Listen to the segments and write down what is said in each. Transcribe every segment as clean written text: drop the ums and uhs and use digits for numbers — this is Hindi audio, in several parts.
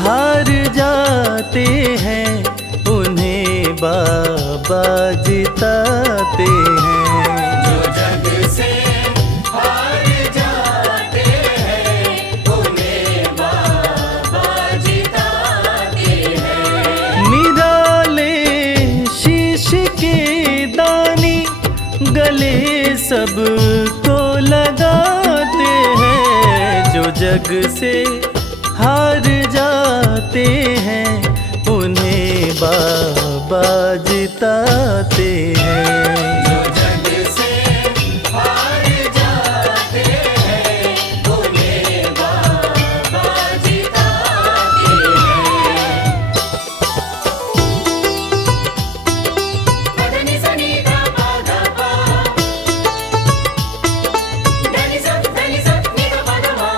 हार जाते हैं, उन्हें बाबा जिताते हैं। जो जग से हार जाते हैं, उन्हें बाबा जिताते हैं। निराले शीश के दानी गले सबको लगाते हैं। जो जग से हार जाते हैं, उन्हें बाबा जिताते हैं। जो जग से हार जाते हैं, उन्हें बाबा जिताते हैं। पधनि सनि धा पा धा पा, धनि सा नि धा पा धा मा।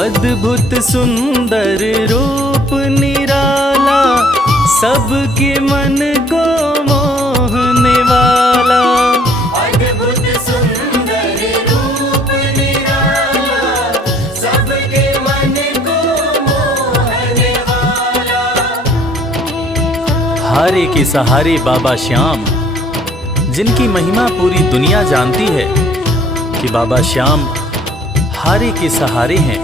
अद्भुत सुंदर रूप निराला, सबके मन को मोहने वाला। अद्भुत सुंदर रूप निराला, सबके मन को मोहने वाला। हारे के सहारे बाबा श्याम, जिनकी महिमा पूरी दुनिया जानती है कि बाबा श्याम हारे के सहारे हैं।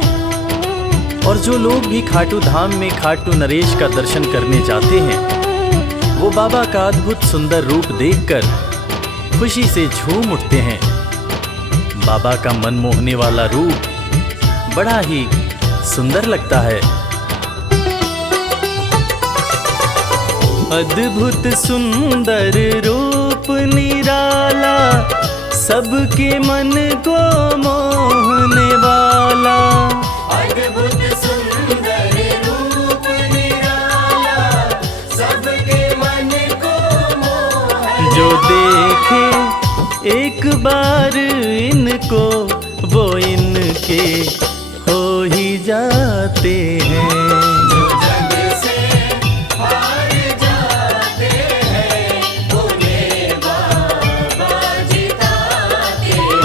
और जो लोग भी खाटू धाम में खाटू नरेश का दर्शन करने जाते हैं, वो बाबा का अद्भुत सुंदर रूप देखकर खुशी से झूम उठते हैं। बाबा का मन मोहने वाला रूप बड़ा ही सुंदर लगता है। अद्भुत सुंदर रूप निराला, सबके मन को मोहने वाला। अद्भुत सुंदर रूप निराला, सबके मन को मोहने। जो देखे एक बार इनको, वो इनके हो ही जाते हैं। जो जग से हार जाते हैं, उन्हें बाबा जिताते हैं।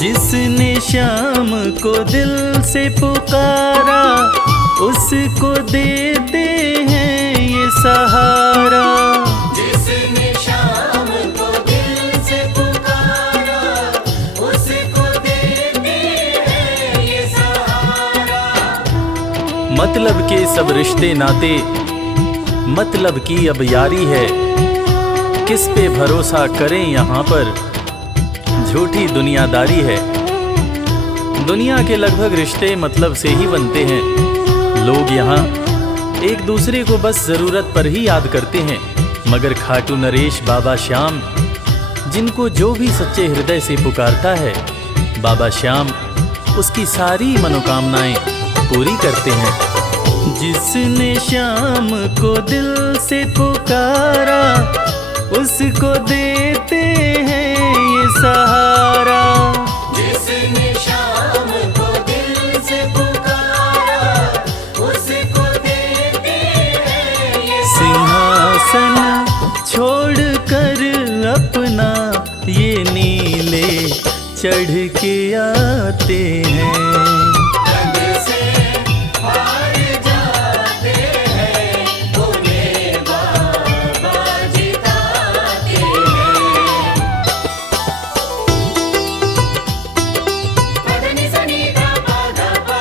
जिसने श्याम को दिल से पुकारा, उसको देते हैं ये सहारा। जिसने शाम को दिल से पुकारा, उसको देते हैं ये सहारा। मतलब के सब रिश्ते नाते, मतलब की अब यारी है। किस पे भरोसा करें यहाँ पर, झूठी दुनियादारी है। दुनिया के लगभग रिश्ते मतलब से ही बनते हैं। लोग यहाँ एक दूसरे को बस जरूरत पर ही याद करते हैं, मगर खाटू नरेश बाबा श्याम, जिनको जो भी सच्चे हृदय से पुकारता है, बाबा श्याम उसकी सारी मनोकामनाएं पूरी करते हैं। जिसने श्याम को दिल से पुकारा, उसको देते हैं ये सहारा। जिसने शाम को दिल से पुकारा, उसको देते हैं ये सिंहासन छोड़कर अपना ये नीले चढ़ के आते हैं। जग से हार जाते हैं, उन्हें बाबा जिताते हैं। पधनि सनि धा पा धा पा,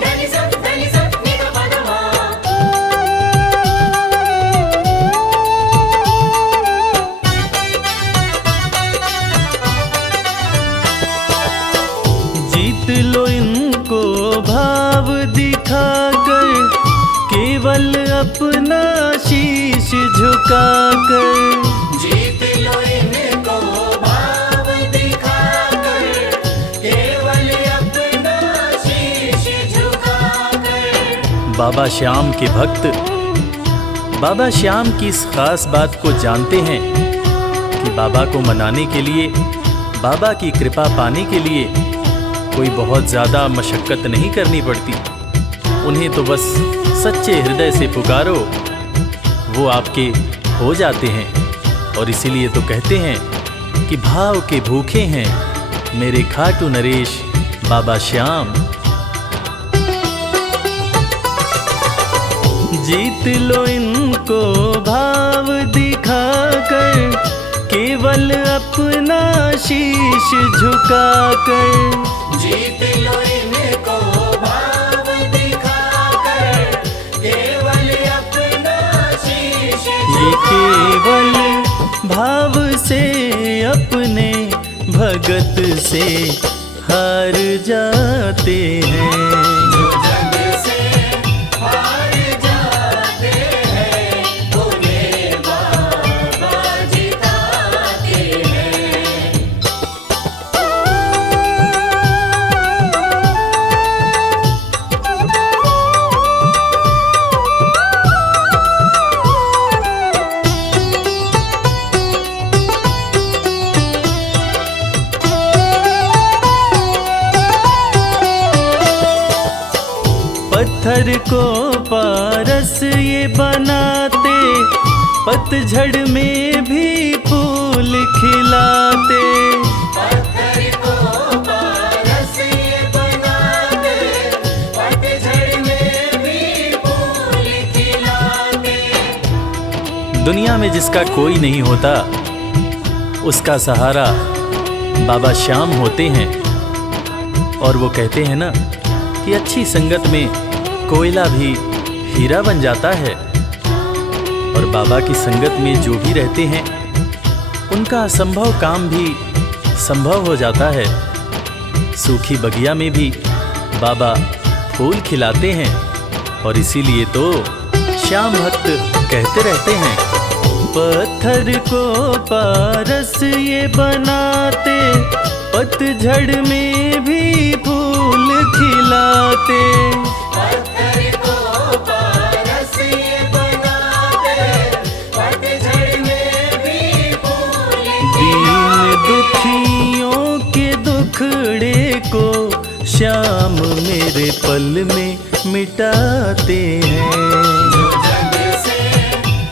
धनि सा नि धा पा धा मा। जीत लो इनको भाव दिखाकर, केवल अपना शीश झुकाकर। जीत लो इनको भाव दिखाकर, केवल अपना शीश बाबा श्याम के भक्त बाबा श्याम की इस खास बात को जानते हैं कि बाबा को मनाने के लिए, बाबा की कृपा पाने के लिए कोई बहुत ज़्यादा मशक्क़त नहीं करनी पड़ती। उन्हें तो बस सच्चे हृदय से पुकारो, वो आपके हो जाते हैं। और इसीलिए तो कहते हैं कि भाव के भूखे हैं मेरे खाटू नरेश बाबा श्याम। जीत लो इनको भाव दिखाकर, केवल अपना शीश झुकाकर। जीत लो इनको भाव दिखाकर, केवल अपना शीश ये केवल भाव से अपने भगत से हार जाते हैं। जो जग से हार जाते हैं, उन्हें बाबा जिताते हैं। पत्थर को पारस ये बनाते, पतझड़ में भी फूल खिलाते। पत्थर को पारस ये बनाते, पतझड़ में भी फूल खिलाते। दुनिया में जिसका कोई नहीं होता, उसका सहारा बाबा श्याम होते हैं। और वो कहते हैं ना कि अच्छी संगत में कोयला भी हीरा बन जाता है। और बाबा की संगत में जो भी रहते हैं, उनका असंभव काम भी संभव हो जाता है। सूखी बगिया में भी बाबा फूल खिलाते हैं। और इसीलिए तो श्याम भक्त कहते रहते हैं, पत्थर को पारस ये बनाते, पतझड़ में भी फूल खिलाते। पत्थर को पारस ये बनाते, पतझड़ में भी फूल दीन दुखियों के दुखड़े को श्याम मेरे पल में मिटाते हैं। जो जग से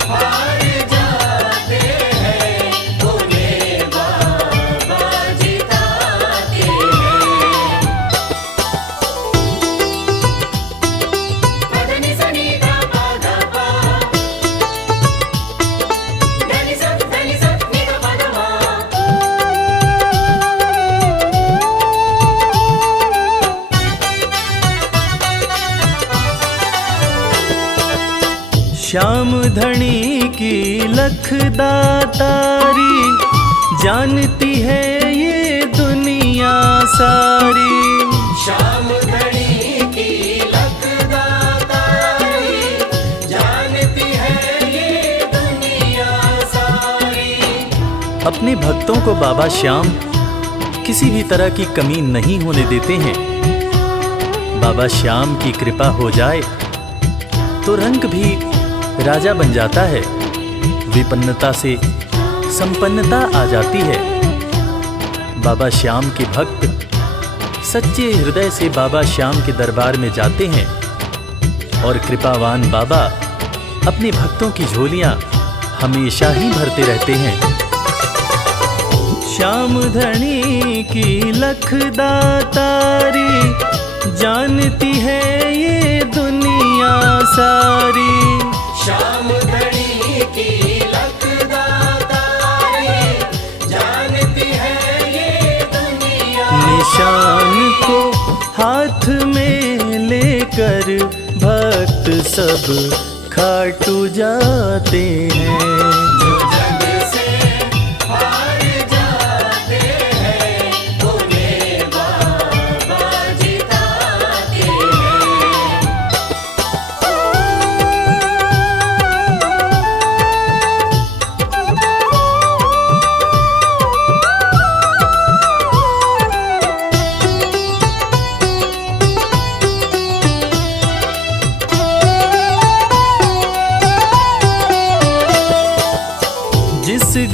हार जाते हैं, उन्हें बाबा जिताते हैं। पदनि सनि धा पा धा पा, धनि सा नि धा पा धा मा। श्याम धनी की लख दातारी, जानती है ये दुनिया सारी। श्याम धनी की लख दातारी, जानती है ये दुनिया सारी। अपने भक्तों को बाबा श्याम किसी भी तरह की कमी नहीं होने देते हैं। बाबा श्याम की कृपा हो जाए तो रंग भी राजा बन जाता है, विपन्नता से संपन्नता आ जाती है। बाबा श्याम के भक्त सच्चे हृदय से बाबा श्याम के दरबार में जाते हैं और कृपावान बाबा अपने भक्तों की झोलियां हमेशा ही भरते रहते हैं। श्याम धनी की लख दातारी, जानती है ये दुनिया सारी। श्याम धनी की लख दातारी, जानती है ये दुनिया। निशान को हाथ में लेकर भक्त सब खाटू जाते हैं। जो जग से हार जाते हैं, उन्हें बाबा जिताते हैं।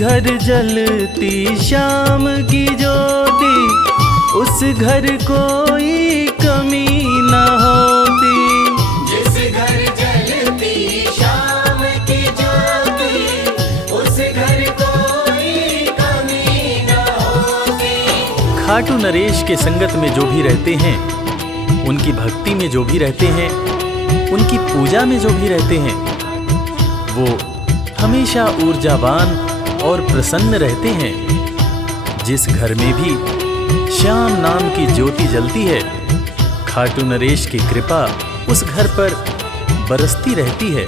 घर जलती शाम की ज्योति, उस घर कोई कमी न होती। जिस घर जलती शाम की ज्योति, उस घर कोई कमी न होती। खाटू नरेश के संगत में जो भी रहते हैं, उनकी भक्ति में जो भी रहते हैं, उनकी पूजा में जो भी रहते हैं, वो हमेशा ऊर्जावान और प्रसन्न रहते हैं। जिस घर में भी श्याम नाम की ज्योति जलती है, खाटू नरेश की कृपा उस घर पर बरसती रहती है।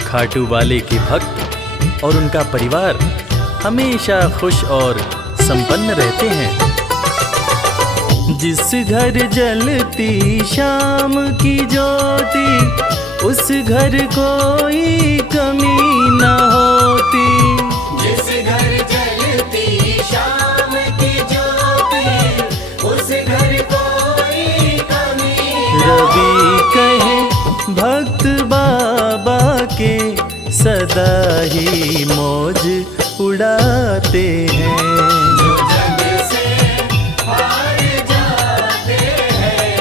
खाटू वाले के भक्त और उनका परिवार हमेशा खुश और संपन्न रहते हैं। जिस घर जलती शाम की ज्योति, उस घर कोई कमी न होती। जिस घर जलती शाम की ज्योति, उस घर कोई कमी न रवि कहे भक्त बाबा के, सदा ही मौज उड़ाते हैं। जो जग से हार जाते हैं,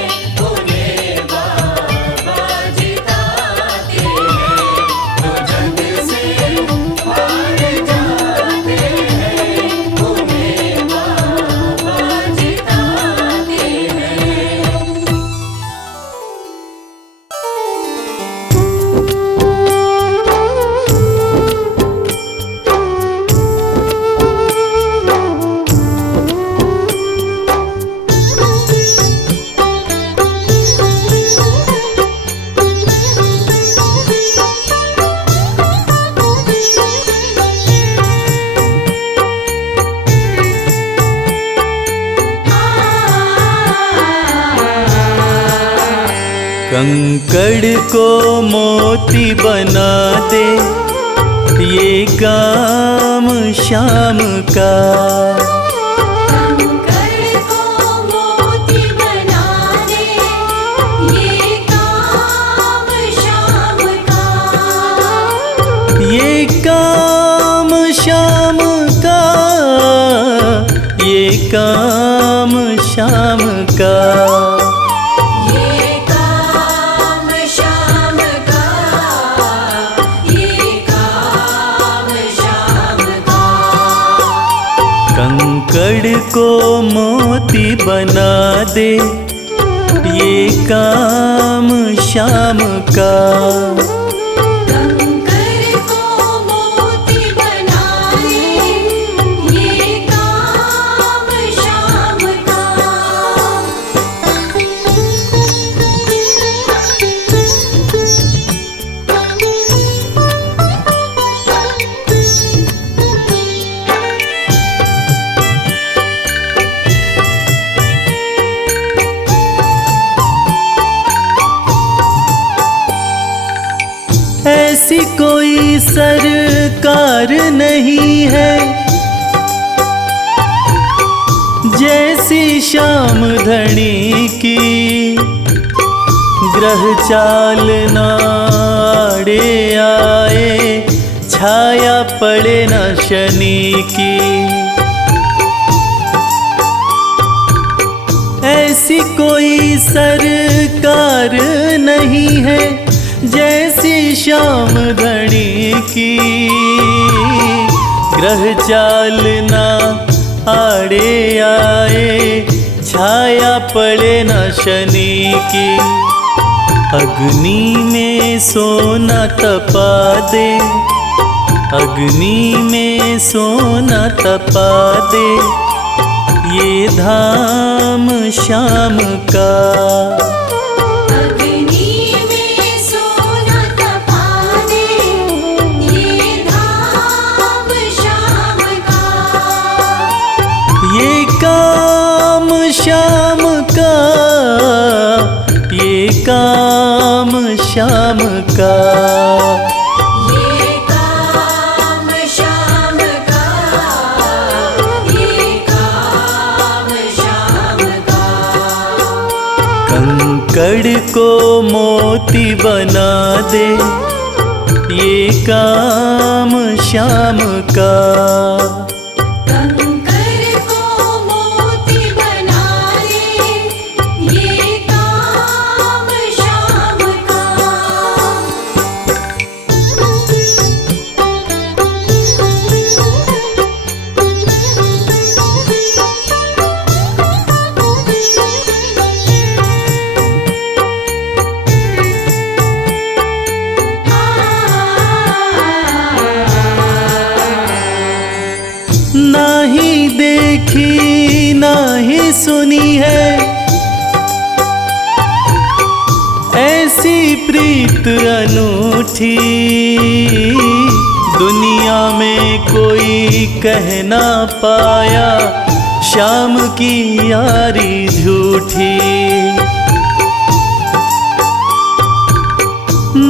उन्हें बाबा जिताते हैं। जो जग से हार जाते हैं, उन्हें बाबा जिताते हैं। कंकड़ को मोती बना दे, ये काम शाम का। कंकड़ को मोती बना दे, ये काम शाम का। ये काम शाम का, ये काम शाम का। ये काम शाम का, ये काम शाम का। कंकड़ को मोती बना दे, ये काम शाम का। कंकड़ को मोती बना दे, ये काम शाम का। ऐसी कोई सरकार नहीं है, जैसी श्याम धनी की। ग्रह चाल नाड़े आए, छाया पड़े न शनि की। ऐसी कोई सरकार नहीं है, जैसी श्याम धनी की। ग्रह चाल ना आड़े आए, छाया पड़े न शनि की। अग्नि में सोना तपा दे, अग्नि में सोना तपा दे, ये धाम श्याम का। अग्नि में सोना तपा दे, ये धाम श्याम का। ये काम श्याम का, ये काम श्याम का। ये काम श्याम का, ये काम श्याम का। कंकड़ को मोती बना दे, ये काम श्याम का। कंकर को मोती बना दे, ये काम श्याम का। नाही देखी नाही सुनी है ऐसी प्रीत अनूठी, दुनिया में कोई कह ना पाया श्याम की यारी झूठी।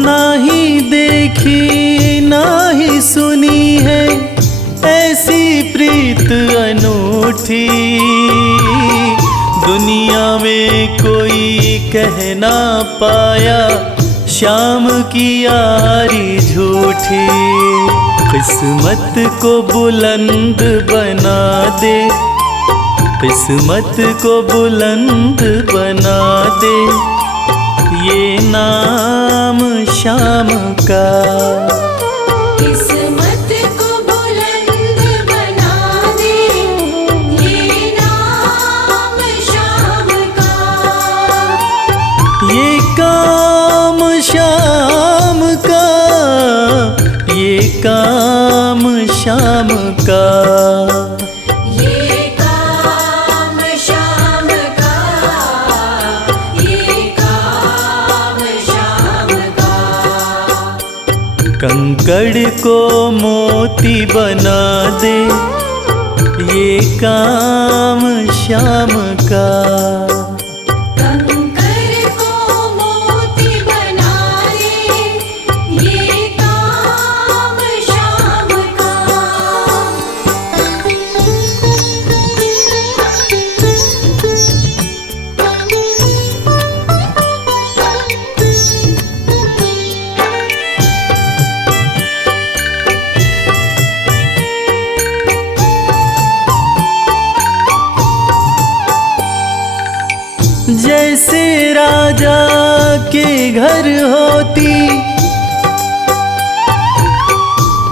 नाही देखी नाही सुनी है ऐसी प्रीत अनूठी, दुनिया में कोई कह ना पाया श्याम की यारी झूठी। किस्मत को बुलंद बना दे, किस्मत को बुलंद बना दे, ये नाम श्याम का। किस्मत को बुलंद बना दे, ये नाम श्याम का। ये काम श्याम का, ये काम श्याम का। ये काम श्याम का, ये काम श्याम का। कंकड़ को मोती बना दे, ये काम श्याम का। कंकर को मोती बना दे, ये काम श्याम का। जैसे राजा के घर होती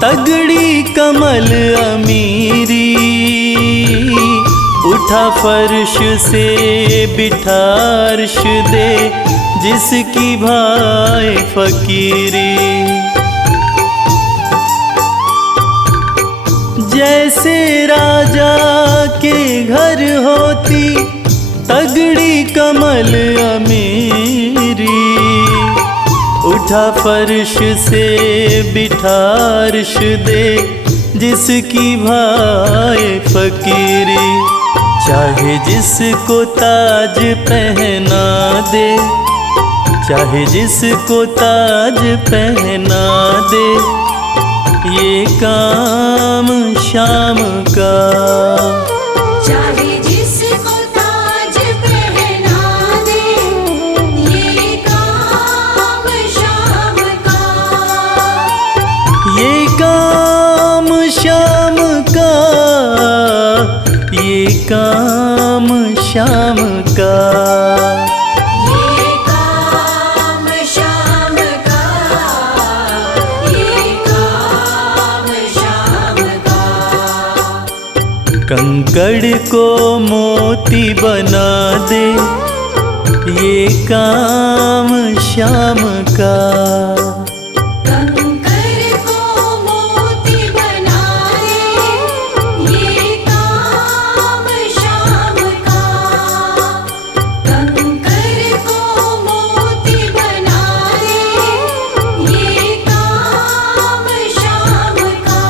तगड़ी कमल अमीरी, उठा फर्श से बिठा अर्श दे जिसकी भाई फकीरी। जैसे राजा के घर होती तगड़ी कमल अमीरी, उठा फर्श से बिठा अर्श दे जिसकी भाई फकीरी। चाहे जिसको ताज पहना दे, चाहे जिसको ताज पहना दे, ये काम श्याम का। चाहे जिसको ताज पहना दे, ये काम श्याम का। ये काम श्याम का, ये काम श्याम का। ये काम श्याम का, ये काम श्याम का। कंकड़ को मोती बना दे, ये काम श्याम का। कंकर को मोती बना दे, ये काम श्याम का। कंकर को मोती बना दे, ये काम श्याम का।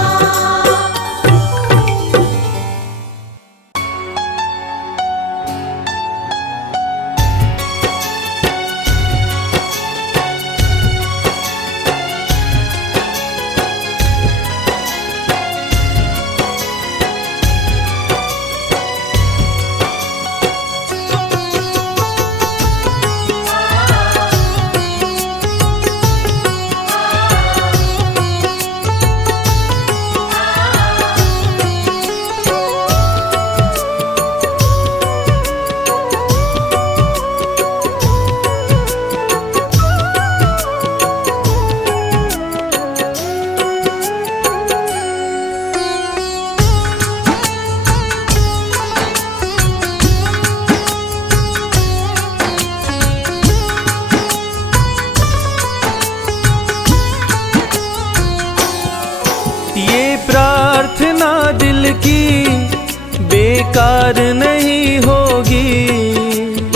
बेकार नहीं होगी।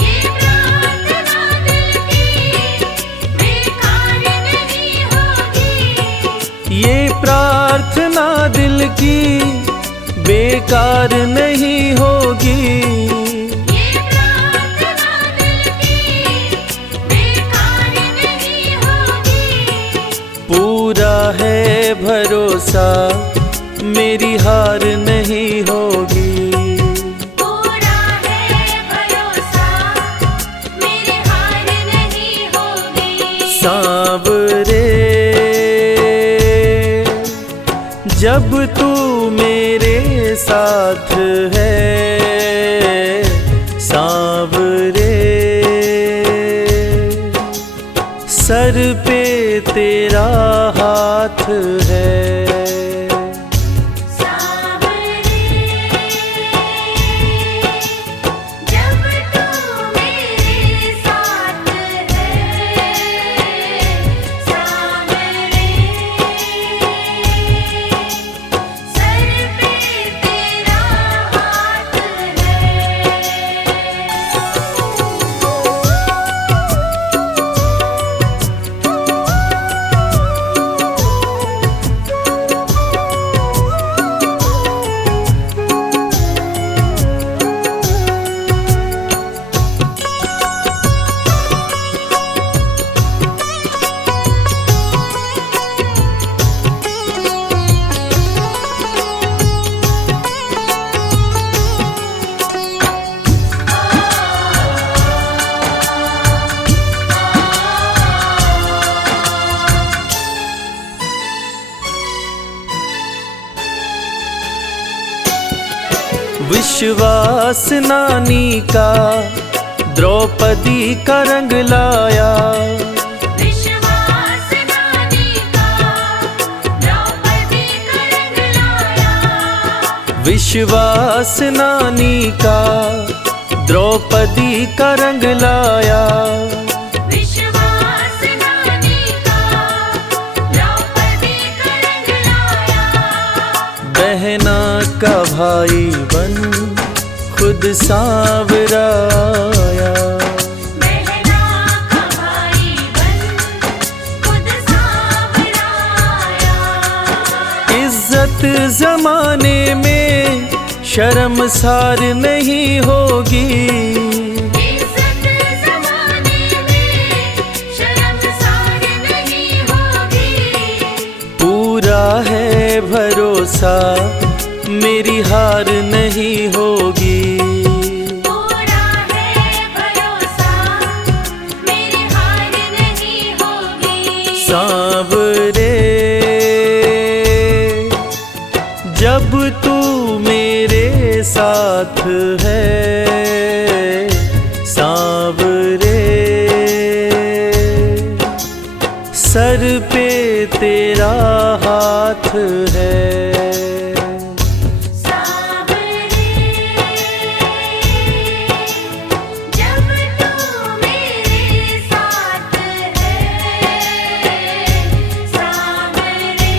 ये प्रार्थना दिल की बेकार नहीं होगी। ये प्रार्थना दिल की बेकार नहीं होगी। ये प्रार्थना दिल की बेकार नहीं होगी। पूरा है भरोसा मेरी हार नहीं होगी। पूरा है भरोसा मेरी हार नहीं होगी। सांवरे जब तू मेरे साथ है, सांवरे सर पे तेरा हाथ है। सांवरे जब तू मेरे साथ है, सांवरे सर पे तेरा हाथ है। विश्वास नानी का द्रौपदी का रंग लाया। विश्वास नानी का द्रौपदी का रंग लाया। विश्वास नानी का द्रौपदी का रंग लाया। विश्वास नानी का द्रौपदी का रंग लाया। बहना का भाई बन खुद सांवराया। बहना का भाई बन खुद सांवराया। इज्जत जमाने में शर्मसार नहीं होगी। इज्जत ज़माने में शर्मसार नहीं होगी। पूरा है भरोसा मेरी हार नहीं होगी। पूरा है भरोसा मेरी हार नहीं होगी। सांवरे जब तू मेरे साथ है, सांवरे सर पे तेरा हाथ है। सांवरे जब तू मेरे साथ है, सांवरे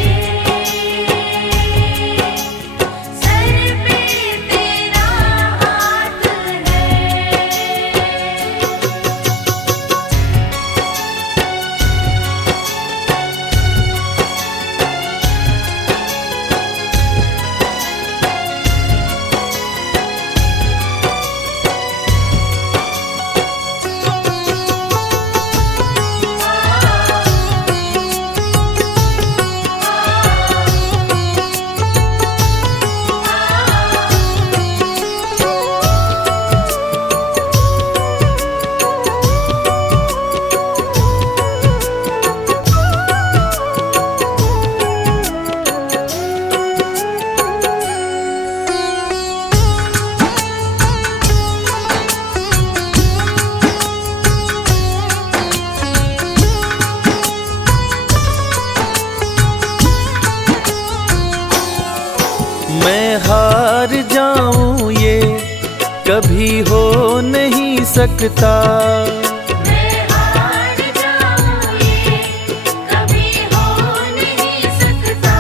सर पे तेरा हाथ है। मैं हार जाऊं ये कभी हो नहीं सकता। मैं हार जाऊं ये कभी हो नहीं सकता।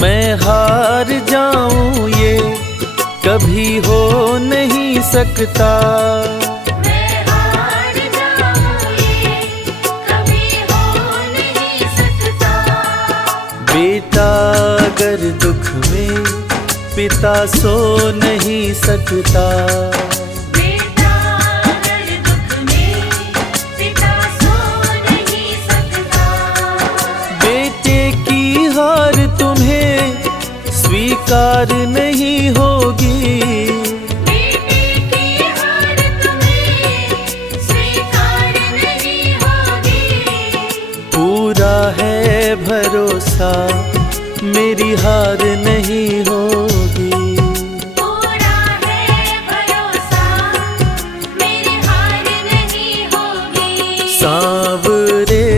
मैं हार जाऊं ये कभी हो नहीं सकता। मैं हार जाऊं ये कभी हो नहीं सकता। बेटा अगर दुख में पिता सो नहीं सकता। बेटा अगर दुख में पिता सो नहीं सकता। बेटे की हार तुम्हें स्वीकार नहीं होगी। बेटे की हार तुम्हें स्वीकार नहीं होगी। पूरा है भरोसा मेरी हार नहीं होगी। पूरा है भरोसा मेरी हार नहीं होगी। सांवरे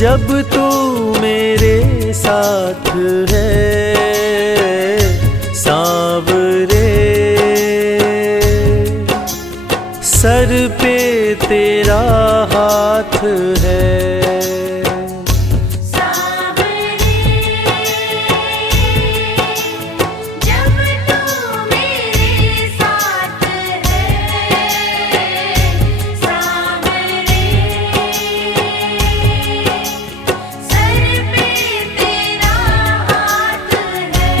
जब तू मेरे साथ है, सांवरे सर पे तेरा हाथ है। सांवरे जब तू मेरे साथ है। सांवरे सर पे तेरा हाथ है।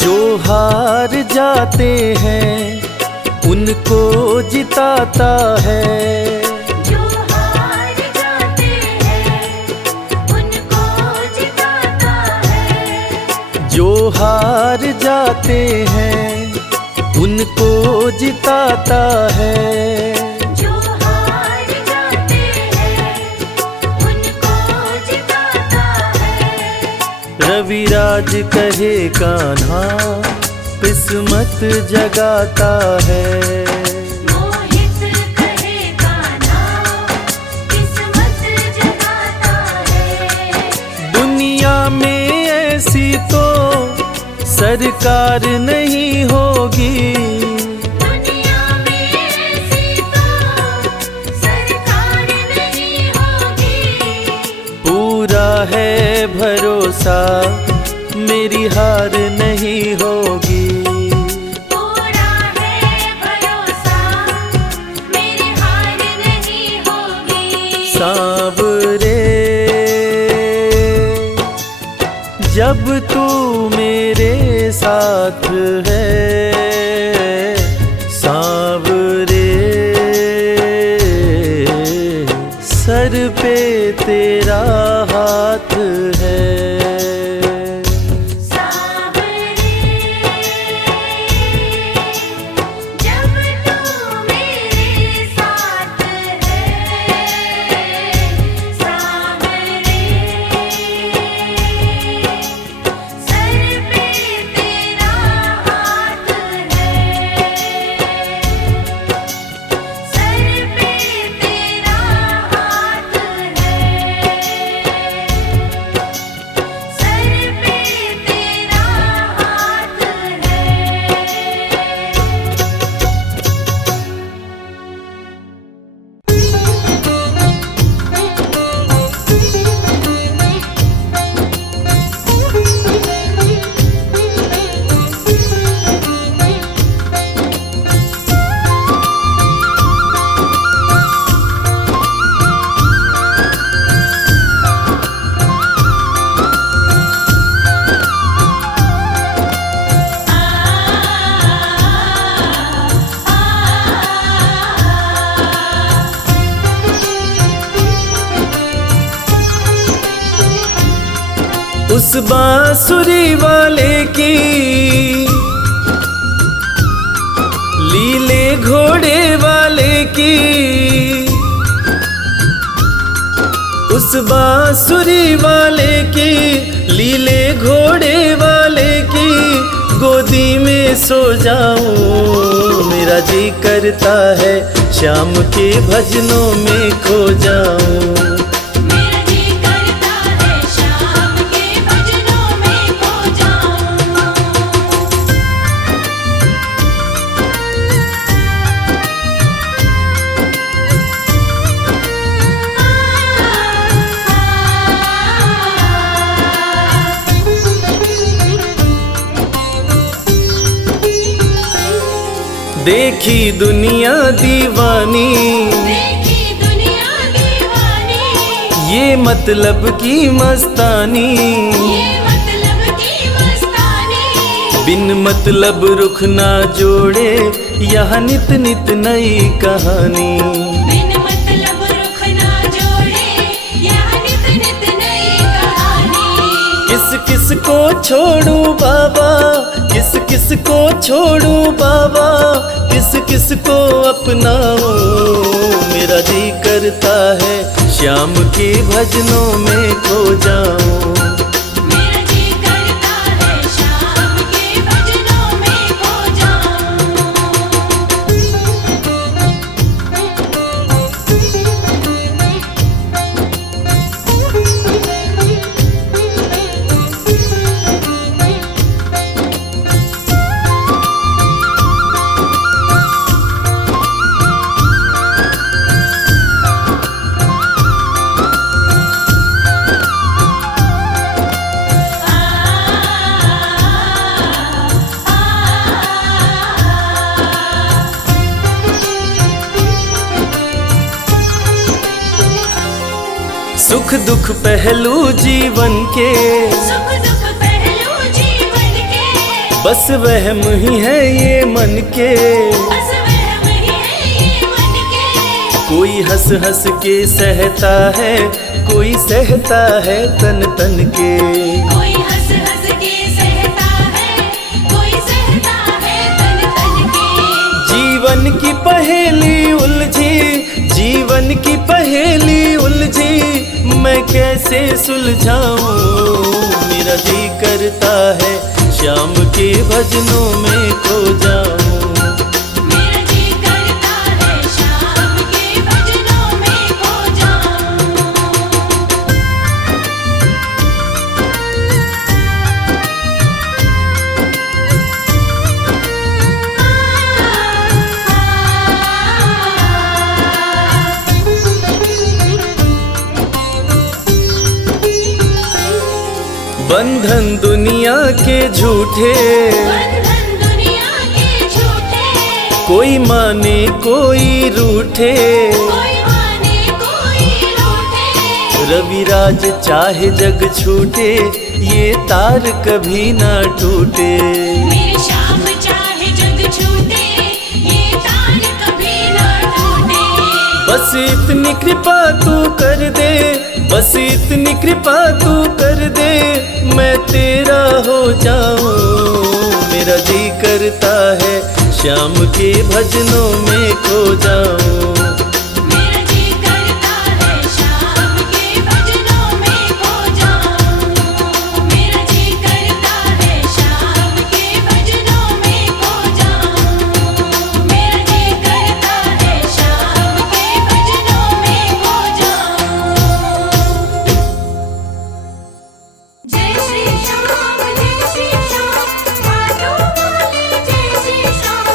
जो हार जाते हैं उनको जिताता है। जो हार जाते हैं उनको जिताता है। जो हार जाते हैं उनको जिताता है। जो हार जाते हैं उनको जिताता है। रविराज कहे कान्हा किस्मत जगाता है। मोहित कहे कान्हा किस्मत जगाता है। दुनिया में ऐसी तो सरकार नहीं होगी। दुनिया में ऐसी तो सरकार नहीं होगी। पूरा है भरोसा मेरी हार नहीं होगी। पूरा है भरोसा मेरी हार नहीं होगी। सांवरे जब तू मेरे साथ है, सांवरे सर पे तेरा हाथ है। सांवरे जब तू मेरे साथ है। सांवरे सर पे तेरा हाथ है। सर पे तेरा हाथ है। सर पे तेरा हाथ उस बांसुरी वाले की घोड़े वाले की, उस बांसुरी वाले की, लीले घोड़े वाले की गोदी में सो जाऊं। मेरा जी करता है श्याम के भजनों में खो जाऊं। मेरा जी करता है शाम के भजनों में खो देखी दुनिया दीवानी, देखी दुनिया दीवानी, ये मतलब की मस्तानी, ये मतलब की मस्तानी। बिन मतलब रुख ना जोड़े यहाँ नित नित नई कहानी। बिन मतलब रुख ना जोड़े यहाँ नित नित नई कहानी। किस किस को छोड़ूं बाबा, किस किस को छोड़ूं बाबा, किस किस को अपनाऊं। मेरा जी करता है श्याम के भजनों में खो जाऊं। मेरा जी करता है शाम के भजनों में खो सुख दुख पहलू जीवन के, सुख दुख पहलू जीवन के, बस वहम ही है ये मन के। बस वहम ही है ये मन के। कोई हंस हंस के सहता है, कोई सहता है तन तन के। कोई हंस हंस के सहता है, कोई सहता है तन तन के। जीवन की पहेली उलझी, जीवन की पहेली उलझी, मैं कैसे सुलझाऊं। मेरा जी करता है श्याम के भजनों में खो जाऊं। मेरा जी करता है शाम के भजनों में खो बंधन दुनिया के झूठे, बंधन दुनिया के झूठे। कोई माने कोई रूठे। कोई माने कोई रूठे। रविराज चाहे जग छूटे, ये तार कभी ना टूटे। मेरे श्याम चाहे जग छूटे, ये तार कभी ना टूटे। बस इतनी कृपा तू कर दे, बस इतनी कृपा तू कर दे, मैं तेरा हो जाऊं। मेरा जी करता है श्याम के भजनों में खो जाऊं। मेरा जी करता है शाम के भजनों में खो जाऊं। मेरा जी करता है शाम के भजनों में खो जाऊं। मेरा जी करता है शाम के भजनों में खो जाऊं। जय श्री श्याम, जय श्री श्याम, माधो बोले जय श्री श्याम।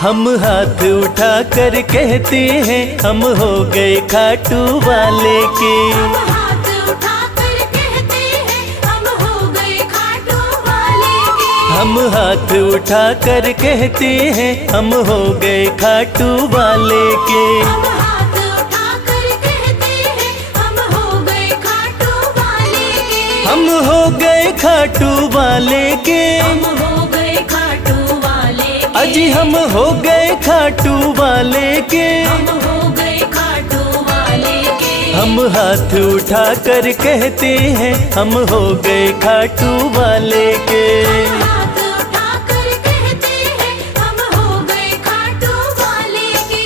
हम हाथ उठा कर कहते हैं, हम हो गए खाटू वाले के। हम हाथ उठाकर कहते हैं, हम हो गए खाटू वाले के। हम हाथ उठा कर कहते हैं, हम हो गए खाटू वाले के। हम हाथ उठाकर कहते हैं, हम हो गए खाटू वाले के। हम हो गए खाटू वाले के, हम हो गए खाटू वाले के, अजी हम हो गए खाटू वाले के। हम हो गए खाटू वाले के। हम हाथ उठा कर कहते हैं हम हो गए खाटू वाले के। हाथ उठाकर कहते हैं हम हो गए खाटू वाले के।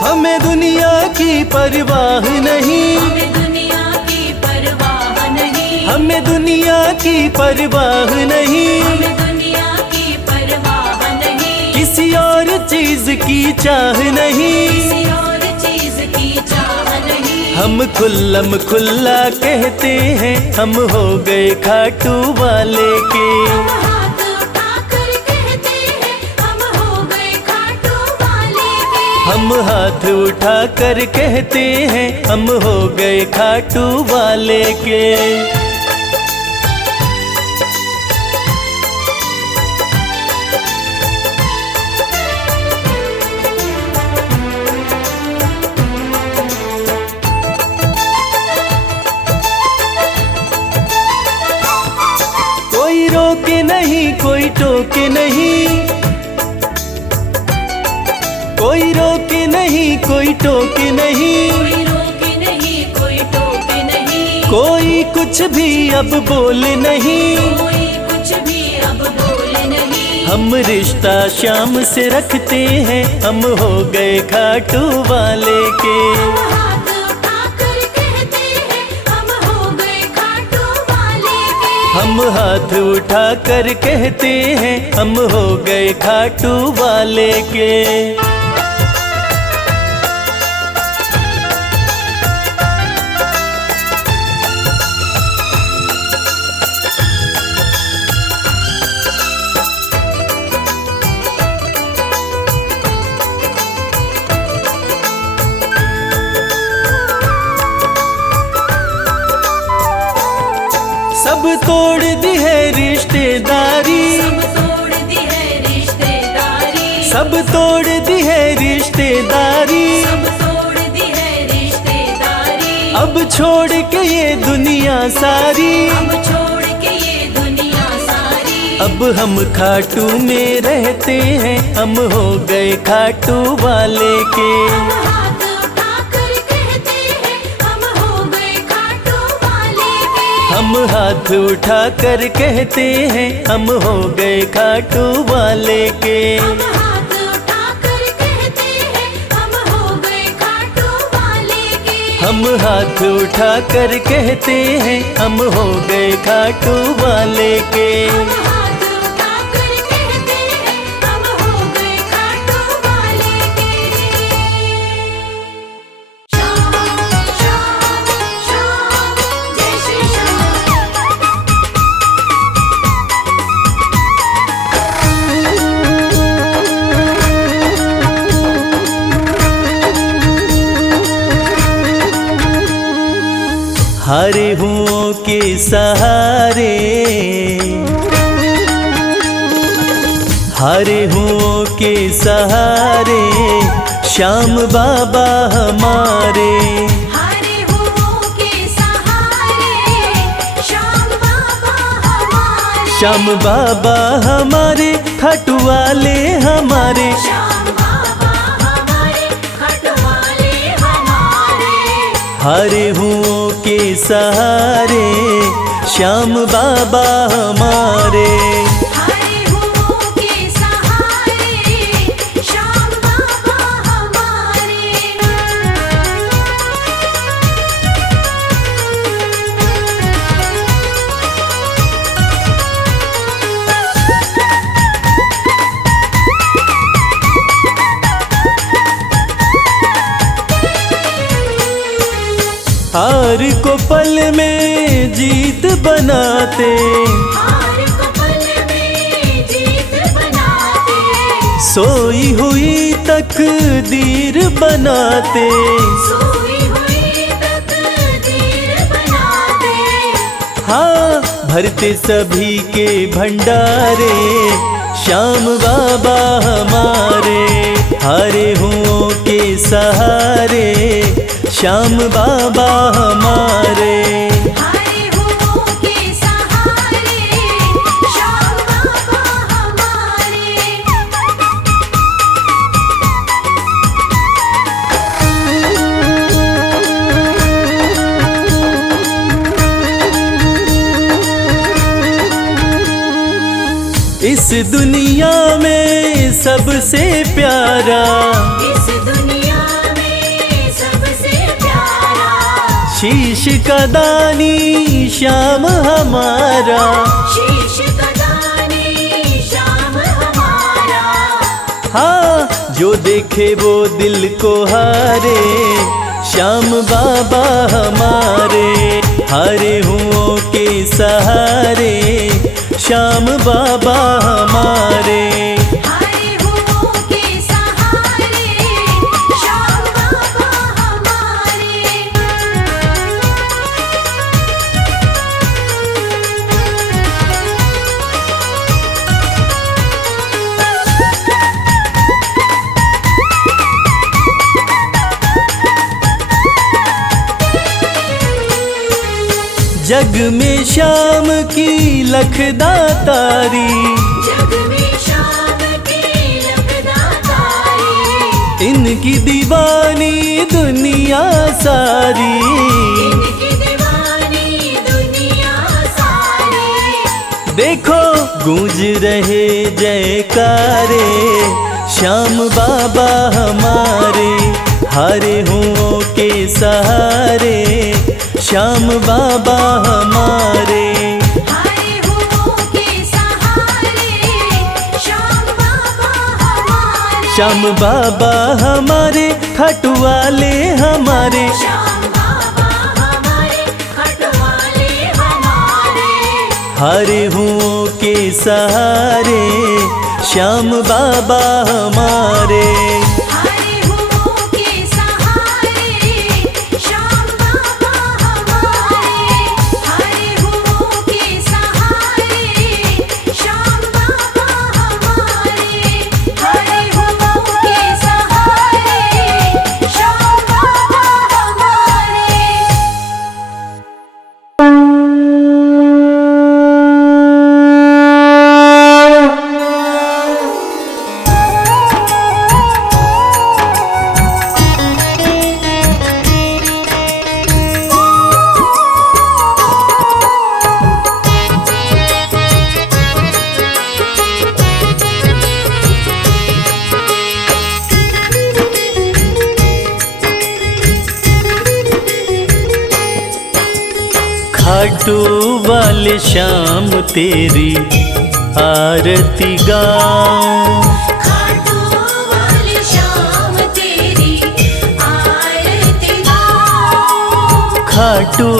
हमें दुनिया की परवाह नहीं, हमें दुनिया की परवाह नहीं, हमें दुनिया की परवाह नहीं, हमें दुनिया की परवाह नहीं। किसी और चीज की चाह नहीं। किसी और चीज की चाह नहीं। हम खुल्लम खुल्ला कहते हैं हम हो गए खाटू वाले के। हम हाथ उठाकर कहते हैं हम हो गए खाटू वाले के। हम हाथ उठा कर कहते हैं हम हो गए खाटू वाले के। कोई रोके नहीं कोई टोके नहीं, कोई रोके नहीं कोई टोके नहीं, कोई रोके नहीं कोई टोके नहीं, कोई कुछ भी अब बोले नहीं। कोई कुछ भी अब बोले नहीं। हम रिश्ता शाम से रखते हैं हम हो गए खाटू वाले के। हम हाथ उठाकर कहते हैं हम हो गए खाटू वाले के। हम हाथ उठा कर कहते हैं हम हो गए खाटू वाले के। सब तोड़ दी है रिश्तेदारी, सब तोड़ दी है रिश्तेदारी, सब तोड़ दी है रिश्तेदारी। सब तोड़ दी है रिश्तेदारी। अब छोड़ के ये दुनिया सारी, अब छोड़ के ये दुनिया सारी। अब हम खाटू में रहते हैं हम हो गए खाटू वाले के। हम हाथ उठाकर कहते हैं हम हो गए खाटू वाले के। हम हाथ उठा कर कहते हैं हम हो गए खाटू वाले के। हम हाथ उठाकर कहते हैं हम हो गए खाटू वाले के। हम हाथ उठा कर कहते हैं हम हो गए खाटू वाले के। हम हाथ उठाकर कहते हैं हम हो गए खाटू वाले के। श्याम श्याम श्याम जय श्री श्याम। हारे हुओं के सहारे, हारे हुओं के सहारे श्याम बाबा हमारे। हारे हुओं के सहारे श्याम बाबा हमारे। श्याम बाबा हमारे खाटू वाले हमारे। श्याम बाबा हमारे खाटू वाले हमारे। हारे हुओं के सहारे श्याम बाबा हमारे। हारे हुओं के सहारे श्याम बाबा हमारे। हार को पल में जीत बनाते, हार को पल में जीत बनाते। सोई हुई तकदीर बनाते, सोई हुई तकदीर बनाते, हाँ भरते सभी के भंडारे श्याम बाबा हमारे। हारे हुओं के सहारे श्याम बाबा हमारे। हारे हुओं के सहारे श्याम बाबा हमारे। इस दुनिया में सबसे प्यारा, इस दुनिया में सबसे प्यारा, शीश का दानी श्याम हमारा। शीश का दानी श्याम हमारा। हाँ जो देखे वो दिल को हारे श्याम बाबा हमारे। हारे हुओं के सहारे श्याम बाबा हमारे। हारे हुओं के सहारे श्याम बाबा हमारे। जग में श्याम की लखदातारी, जग में श्याम की लखदातारी, इनकी दीवानी दुनिया सारी। इनकी दीवानी दुनिया सारी। देखो गूंज रहे जयकारे श्याम बाबा हमारे। हारे हुओं के सहारे श्याम बाबा हमारे। हारे हुओं के सहारे श्याम बाबा हमारे। श्याम बाबा हमारे खाटू वाले हमारे। श्याम बाबा हमारे खटवाले हमारे। हारे हुओं के सहारे श्याम बाबा हमारे। हारे हुओं के सहारे श्याम बाबा हमारे। हारे हुओं के सहारे श्याम बाबा हमारे। हारे हुओं के सहारे श्याम बाबा हमारे। खाटू वाले श्याम तेरी आरती गाऊं। खाटू वाले श्याम तेरी आरती गाऊं। खाटू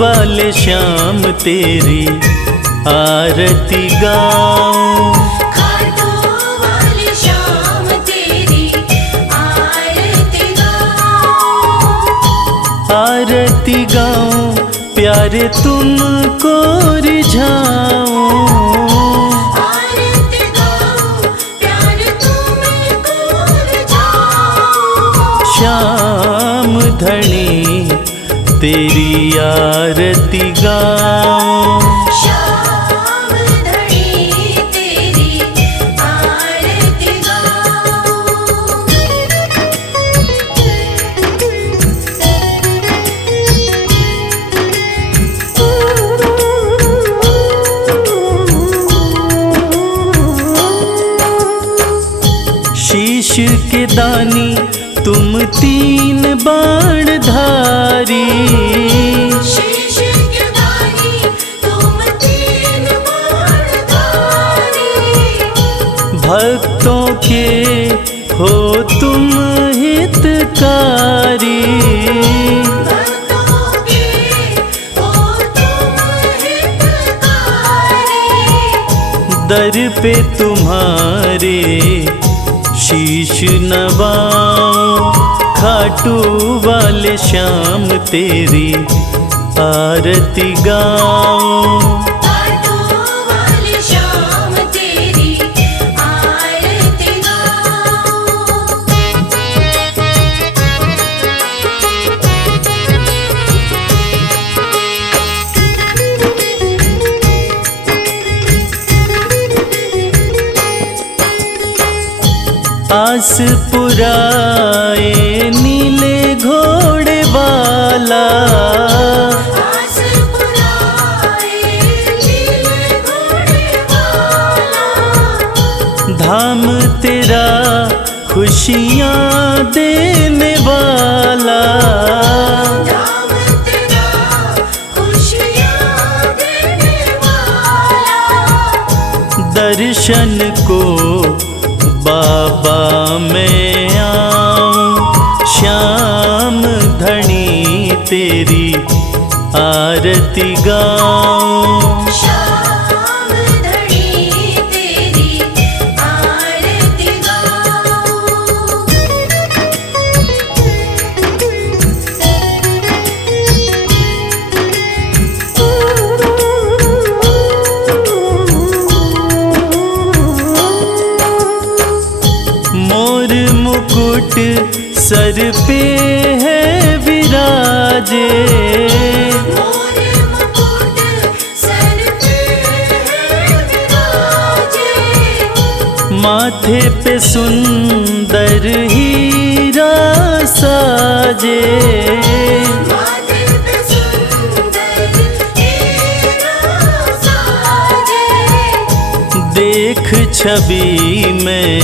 वाले श्याम तेरी आरती गाऊं। खाटू वाले श्याम तेरी आरती गाऊं। आरती गाऊं प्यारे तुमको रिझाऊं। आरती गाऊं प्यार तुमको रिझाऊं। श्याम धनी तेरी आरती गाऊं। श्याम धनी तेरी आरती गाऊं। शीश के दानी तुम तीन बाण धारी। शीश के दानी तुम तीन बाणधारी। भक्तों के हो तुम हितकारी। भक्तों के हो तुम हितकारी। दर पे तुम्हारे शीश नवाऊं खाटू वाले श्याम तेरी आरती गाऊं। खाटू वाले श्याम तेरी आरती गाऊं। आस पुराए नीले घोड़े वाला, आस पुराए नीले घोड़े वाला। धाम तेरा खुशियाँ देने वाला, धाम तेरा खुशियाँ देने वाला। दर्शन को बाबा मैं आऊं, श्याम धनी तेरी आरती गाऊं। श्याम धनी तेरी आरती गाऊं। मोर मुकुट सर पे है विराजे, मोर मुकुट सर पे है विराजे। माथे पे सुंदर हीरा साजे, माथे पे सुंदर हीरा साजे। देख छवि में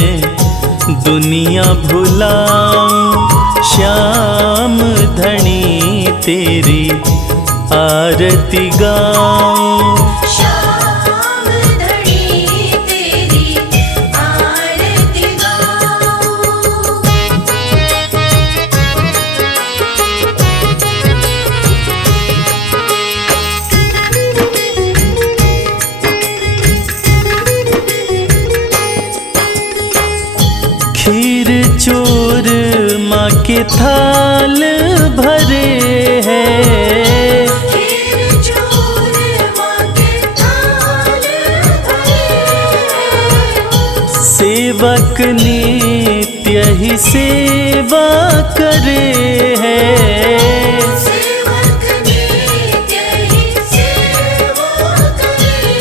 दुनिया भुलाऊं, श्याम धनी तेरी आरती गाऊं। श्याम धनी तेरी आरती गाऊं। खीर चूर माँ के थाल भरे हैं, खीर चूर माँ के थाल भरे। सेवक नित्य ही सेवा करे हैं। सेवक नित्य ही सेवा करे।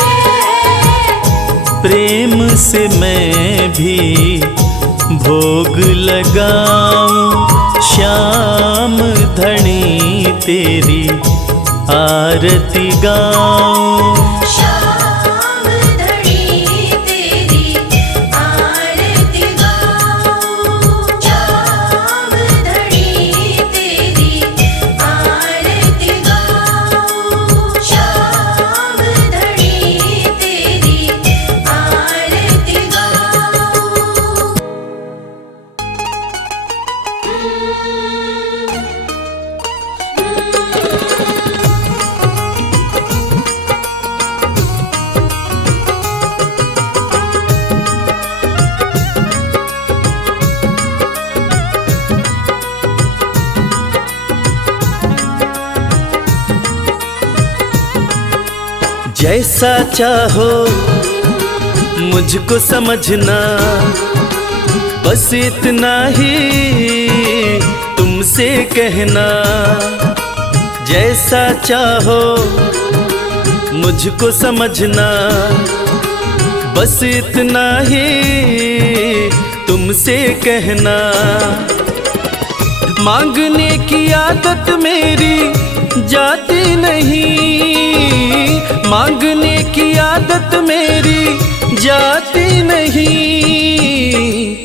प्रेम से मैं भी भोग लगाऊं, श्याम धनी तेरी आरती गाऊं। श्याम धनी तेरी आरती गाऊं। श्याम धनी तेरी आरती गाऊं। श्याम धनी तेरी आरती गाऊं। जैसा चाहो मुझको समझना, बस इतना ही तुमसे कहना। जैसा चाहो मुझको समझना, बस इतना ही तुमसे कहना। मांगने की आदत मेरी जाती नहीं, मांगने की आदत मेरी जाती नहीं।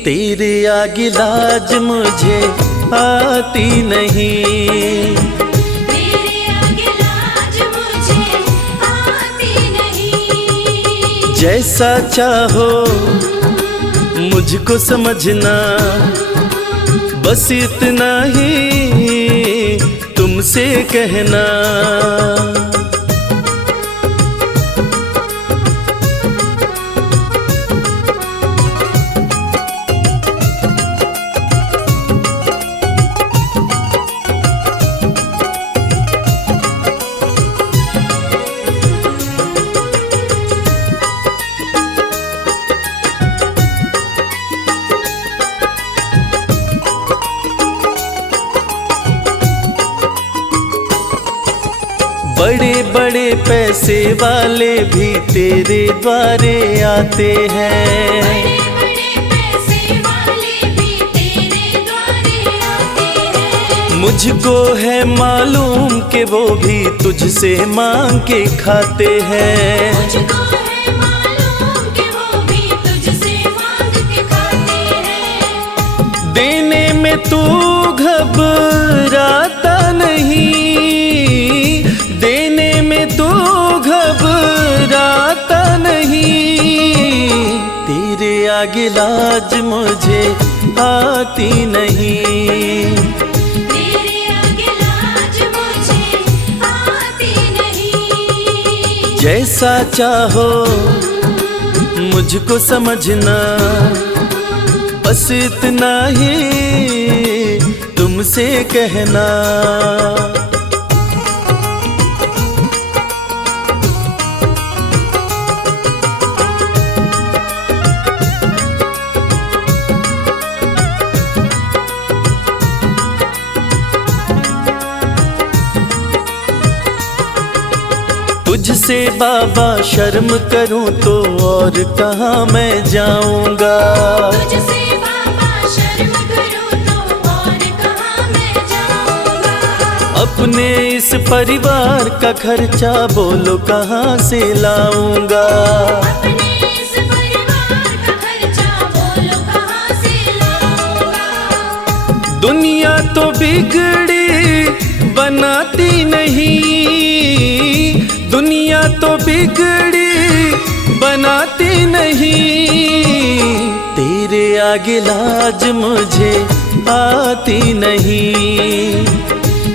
तेरे आगे लाज मुझे आती नहीं। तेरे आगे लाज मुझे आती नहीं। जैसा चाहो मुझको समझना, बस इतना ही तुमसे कहना। बड़े बड़े पैसे वाले भी तेरे द्वारे आते हैं। बड़े बड़े पैसे वाले भी तेरे द्वारे आते हैं। मुझको है मालूम कि वो भी तुझसे मांग के खाते हैं। मुझको है मालूम कि वो भी तुझसे मांग के खाते हैं। देने में तू घबराता नहीं, देने में तू घबराता नहीं। तेरे आगे लाज मुझे आती नहीं। तेरे आगे लाज मुझे आती नहीं। जैसा चाहो मुझको समझना, बस इतना ही तुमसे कहना। तुझसे बाबा शर्म करूं तो और कहाँ मैं जाऊंगा। तुझसे बाबा शर्म करूं तो और कहाँ मैं जाऊंगा। अपने इस परिवार का खर्चा बोलो कहाँ से लाऊंगा। अपने इस परिवार का खर्चा बोलो कहाँ से लाऊंगा। दुनिया तो बिगड़ी बनाती नहीं, दुनिया तो बिगड़ी बनाती नहीं। तेरे आगे लाज मुझे आती नहीं।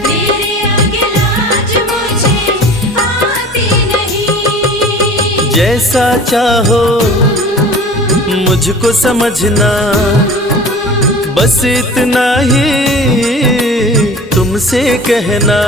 तेरे आगे लाज मुझे आती नहीं। जैसा चाहो मुझको समझना, बस इतना ही तुमसे कहना।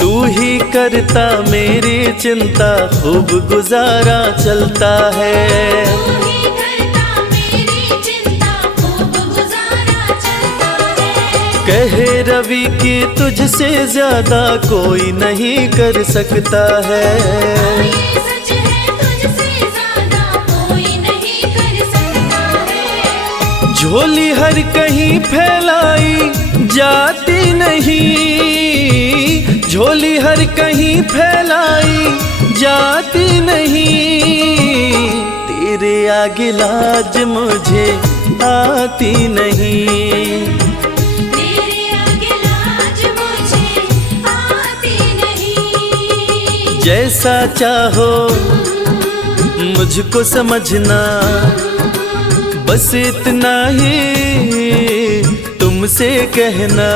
तू ही करता मेरी चिंता, खूब गुजारा चलता है। तू ही करता मेरी चिंता, खूब गुजारा चलता है। कहे रवि कि तुझसे ज्यादा कोई नहीं कर सकता है। ये सच है, तुझसे ज्यादा कोई नहीं कर सकता है। झोली हर कहीं फैलाई जाती नहीं, झोली हर कहीं फैलाई जाती नहीं। तेरे आगे लाज मुझे आती नहीं। तेरे आगे लाज मुझे आती नहीं। जैसा चाहो मुझको समझना, बस इतना ही तुमसे कहना।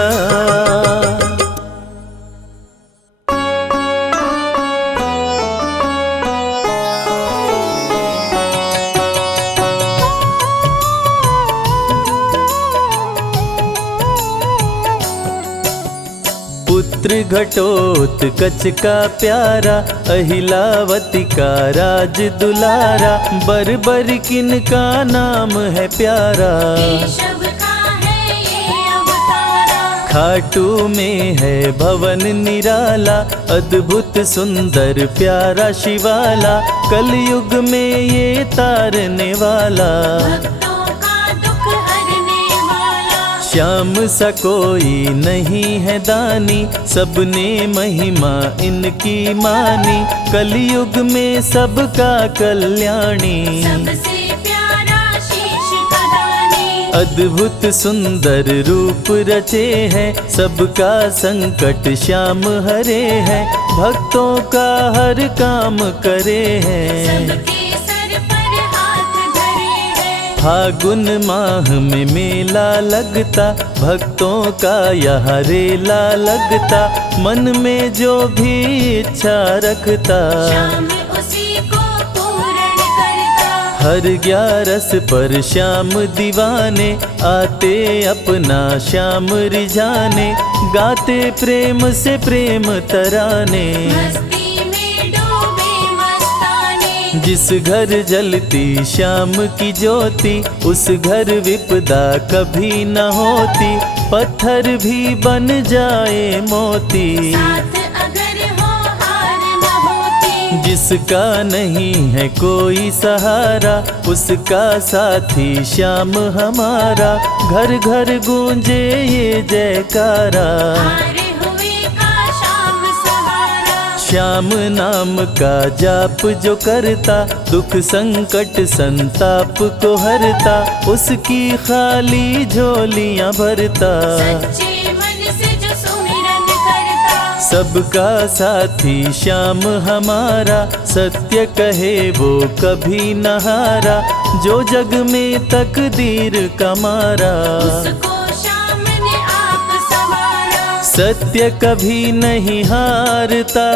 पुत्र घटोत्कच का प्यारा, अहिलावती का राज दुलारा। बरबर किन का नाम है प्यारा, केशव का है ये अवतारा। खाटू में है भवन निराला, अद्भुत सुंदर प्यारा शिवाला। कलयुग में ये तारने वाला, भक्तों का दुख हरने वाला। श्याम सा कोई नहीं है दानी, सबने महिमा इनकी मानी। कलयुग में सबका कल्याणी, सबसे प्यारा शीश का दानी। अद्भुत सुंदर रूप रचे हैं, सबका संकट श्याम हरे हैं। भक्तों का हर काम करे हैं, सबके सर पर हाथ धरे हैं। फागुन माह में मेला लगता, भक्तों का यहाँ रेला लगता, मन में जो भी इच्छा रखता, श्याम उसी को पूर्ण करता। हर 11 पर श्याम दीवाने आते अपना श्याम रिझाने, गाते प्रेम से प्रेम तराने। मस्ती में डूबे मस्ताने, जिस घर जलती श्याम की ज्योति, उस घर विपदा कभी न होती, पत्थर भी बन जाए मोती। साथ अगर हो हार न होती, जिसका नहीं है कोई सहारा, उसका साथी श्याम हमारा, घर घर गूंजे ये जयकारा। हारे हुए का श्याम सहारा। श्याम नाम का जाप जो करता, दुख संकट संताप को हरता, उसकी खाली झोलियां भरता। सच्चे मन से जो सुमिरन करता, सबका साथी श्याम हमारा, सत्य कहे वो कभी न हारा, जो जग में तकदीर का मारा। उसको श्याम ने आप संवारा। सत्य कभी नहीं हारता,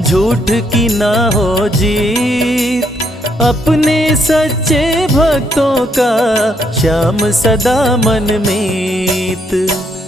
झूठ की ना हो जीत, अपने सच्चे भक्तों का श्याम सदा मन मीत।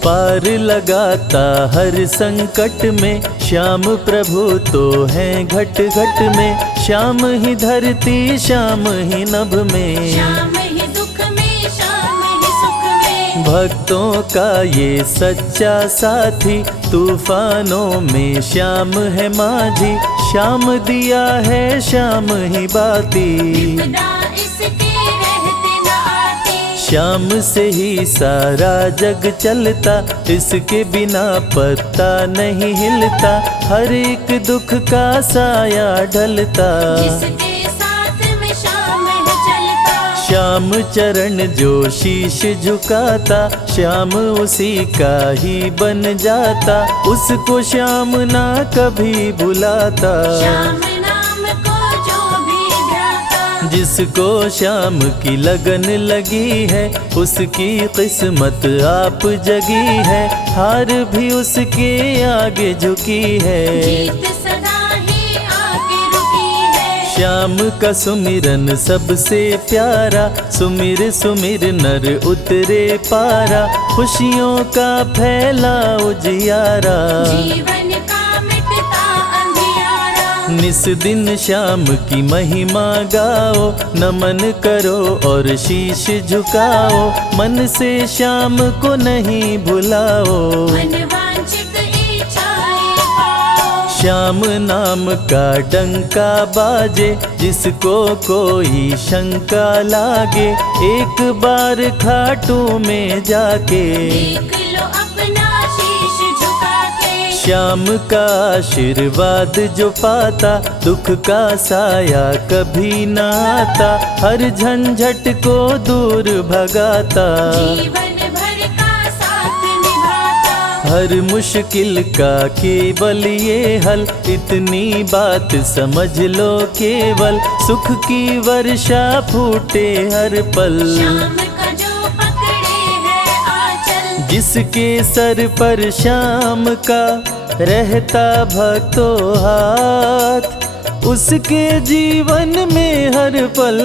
पार लगाता हर संकट में, श्याम प्रभु तो हैं घट घट में, श्याम ही धरती श्याम ही नभ में, श्याम ही दुख में श्याम ही सुख में। भक्तों का ये सच्चा साथी, तूफानों में श्याम है माझी, श्याम दिया है श्याम ही बाती। विपदा इसके रहते न आती, श्याम से ही सारा जग चलता, इसके बिना पत्ता नहीं हिलता, हर एक दुख का साया ढलता। जिसके साथ में श्याम है चलता, श्याम चरण जो शीश झुकाता, श्याम उसी का ही बन जाता, उसको श्याम ना कभी भुलाता। श्याम नाम को जो भी ध्याता, जिसको श्याम की लगन लगी है, उसकी किस्मत आप जगी है, हार भी उसके आगे झुकी है। जीत सदा ही आगे रुकी है। श्याम का सुमिरन सबसे प्यारा, सुमिर सुमिर नर उतरे पारा, खुशियों का फैला उजियारा। जीवन का मिटता अंधियारा, निस दिन श्याम की महिमा गाओ, नमन करो और शीश झुकाओ, मन से श्याम को नहीं भुलाओ। मन वांछित इच्छाएं पाओ, श्याम नाम का डंका बाजे, जिसको कोई शंका लागे, एक बार खाटू में जाके, देख लो अपना शीश झुका के। श्याम का आशीर्वाद जो पाता, दुख का साया कभी न आता, हर झंझट को दूर भगाता, जीवन भर का साथ निभाता, हर मुश्किल का केवल ये हल, इतनी बात समझ लो केवल, सुख की वर्षा फूटे हर पल। श्याम का जो पकड़े है आंचल, जिसके सर पर श्याम का रहता भक्तों हाथ, उसके जीवन में हर पल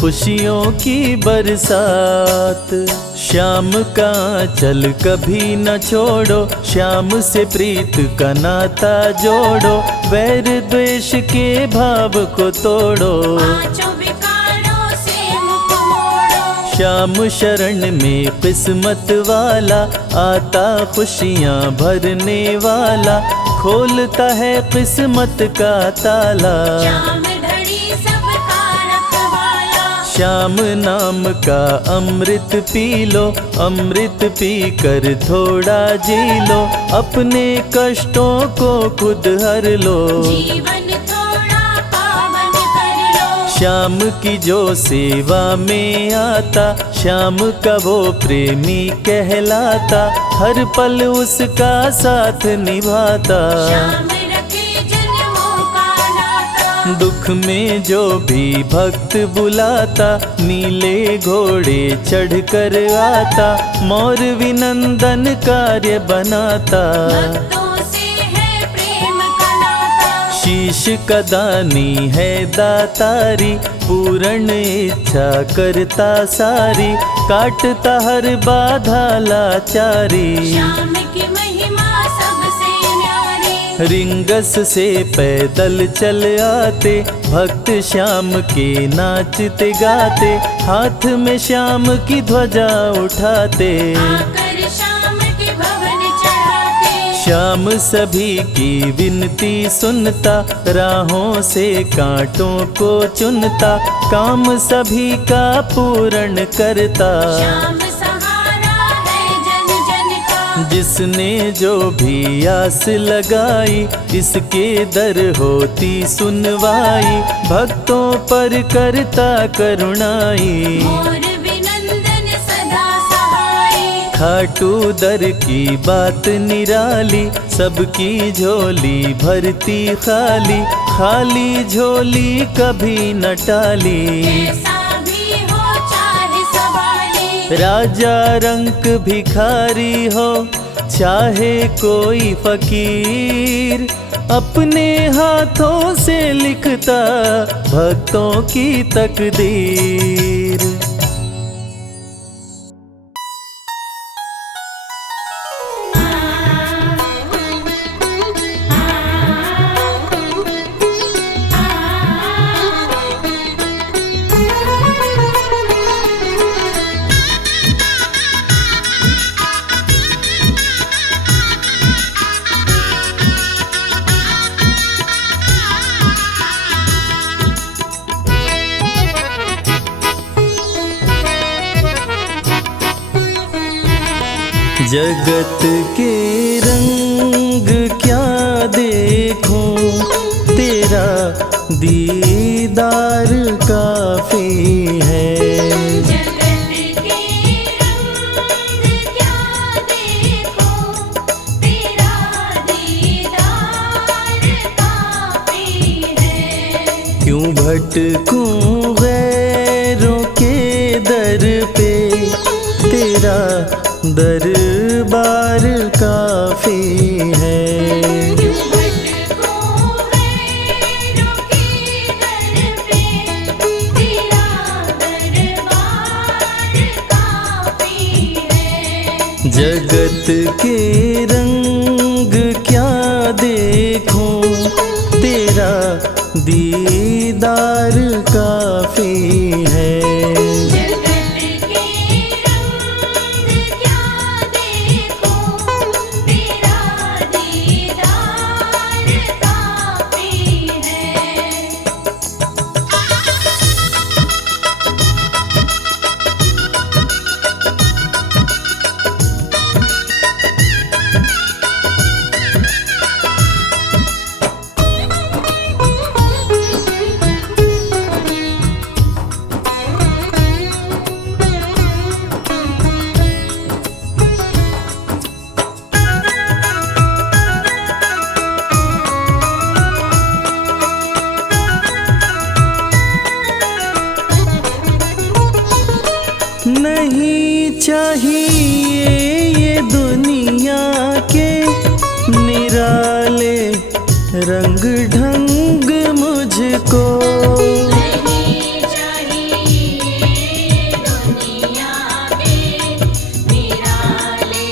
खुशियों की बरसात। श्याम का चल कभी न छोड़ो, श्याम से प्रीत का नाता जोड़ो, वैर द्वेष के भाव को तोड़ो। पांचों विकारों से मुख मोड़ो, श्याम शरण में किस्मत वाला, आता खुशियाँ भरने वाला, खोलता है किस्मत का ताला। श्याम धड़ी सबका रखवाला, श्याम नाम का अमृत पी लो, अमृत पी कर थोड़ा जी लो, अपने कष्टों को खुद हर लो। जीवन थोड़ा पावन कर लो, श्याम की जो सेवा में आता, श्याम का वो प्रेमी कहलाता, हर पल उसका साथ निभाता। श्याम रखे जन्मों का नाता, दुख में जो भी भक्त बुलाता, नीले घोड़े चढ़ कर आता, मोर विनंदन कार्य बनाता। भक्तों से है प्रेम का नाता, शीश का दानी है दातारी, पूर्ण इच्छा करता सारी, काटता हर बाधा लाचारी। श्याम की महिमा सबसे न्यारी, रिंगस से पैदल चल आते, भक्त श्याम के नाचते गाते, हाथ में श्याम की ध्वजा उठाते। आकर श्याम के भवन चढ़ाते, श्याम सभी की विनती सुनता, राहों से कांटों को चुनता, काम सभी का पूर्ण करता। श्याम सहारा है जन जन का, जिसने जो भी आस लगाई, इसके दर होती सुनवाई, भक्तों पर करता करुणाई। मोर विनंदन सदा सहाय, खाटू दर की बात निराली, सबकी झोली भरती खाली, खाली झोली कभी न टाली। कैसा भी हो चाहे सवाली, राजा रंक भिखारी हो, चाहे कोई फकीर, अपने हाथों से लिखता भक्तों की तकदीर। जगत के रंग क्या देखूं, तेरा दीदार काफी है। जगत के रंग क्या देखो, तेरा दीदार काफी है। क्यों भटकूं गैरों के दर पे, तेरा दरबार काफी है। जगत के रंग क्या देखूं, तेरा दीदार काफी है। जगत के रंग क्या देखो, तेरा दीदार काफी है। नहीं चाहिए ये दुनिया के निराले रंग ढंग मुझको। नहीं चाहिए दुनिया के निराले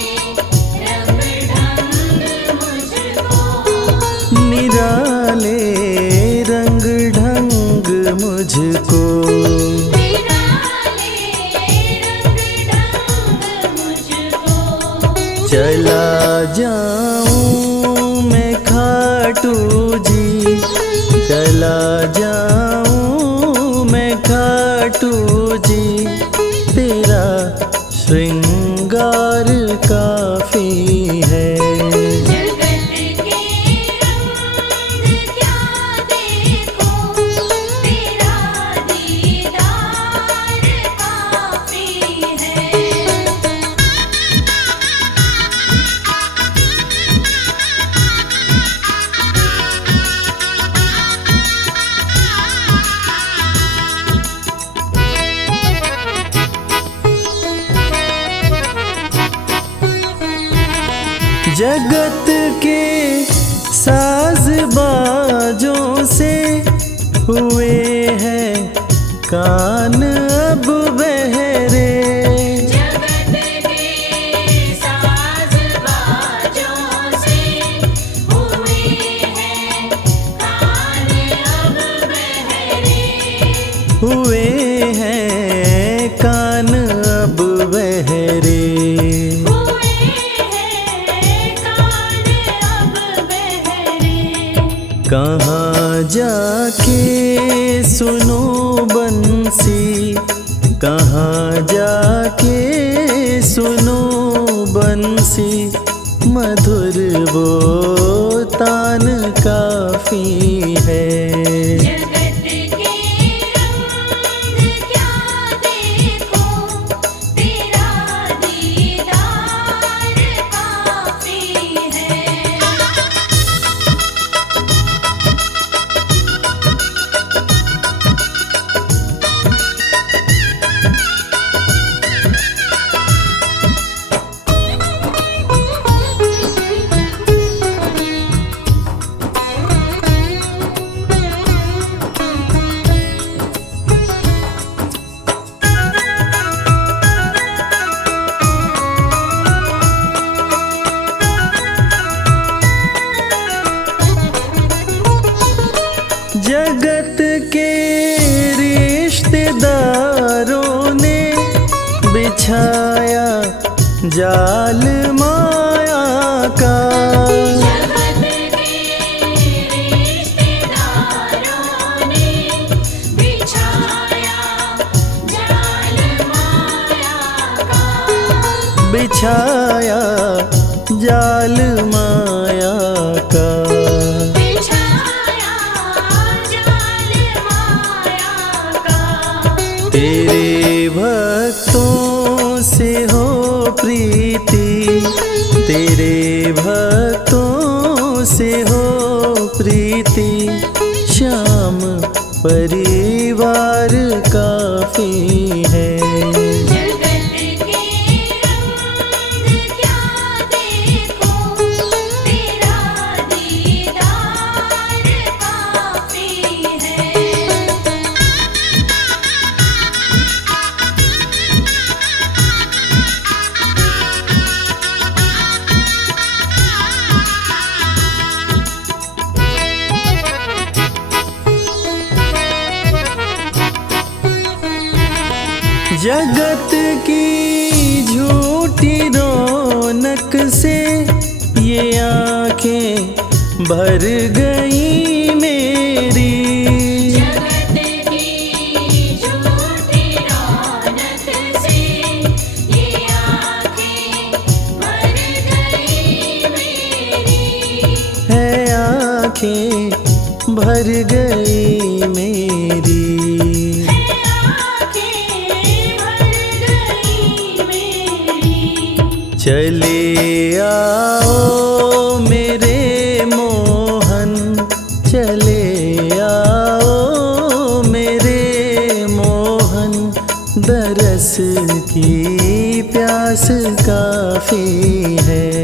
रंग ढंग मुझको। निराले रंग ढंग मुझको। चला जाऊं मैं खाटू जी, चला जाऊं मैं खाटू जी, तेरा श्रृंगार काफी है। जगत के रंग क्या देखो, तेरा दीदार काफी है। जगत के साज बाजों से हुए हैं कान अब बहरे। जगत के साज बाजों से हुए हैं कान अब बहरे। हुए हैं कान अब बहरे। हुए हैं कान अब बहरे। कहाँ जाके सुनो बंसी, कहाँ जाके सुनो बंसी, मधुर वो तान काफी है। जगत के रंग क्या देखो, तेरा दीदार काफी है। जगत के रिश्तेदारों ने बिछाया जाल माया का। जगत के रिश्तेदारों ने बिछाया जाल माया का। बिछाया जाल माया का। बिछाया जाल माया का। तेरे भक्तों से हो प्रीति, तेरे भक्तों से हो प्रीति, श्याम परिवार काफी है। जगत के रंग क्या देखो, तेरा दीदार काफी है। जगत की झूठी रौनक से ये आंखें भर गई मेरी। जगत की झूठी रौनक से ये आँखें भर गई मेरी। है आंखें भर गई मेरी। चले आओ मेरे मोहन, चले आओ मेरे मोहन, दरस की प्यास काफी है।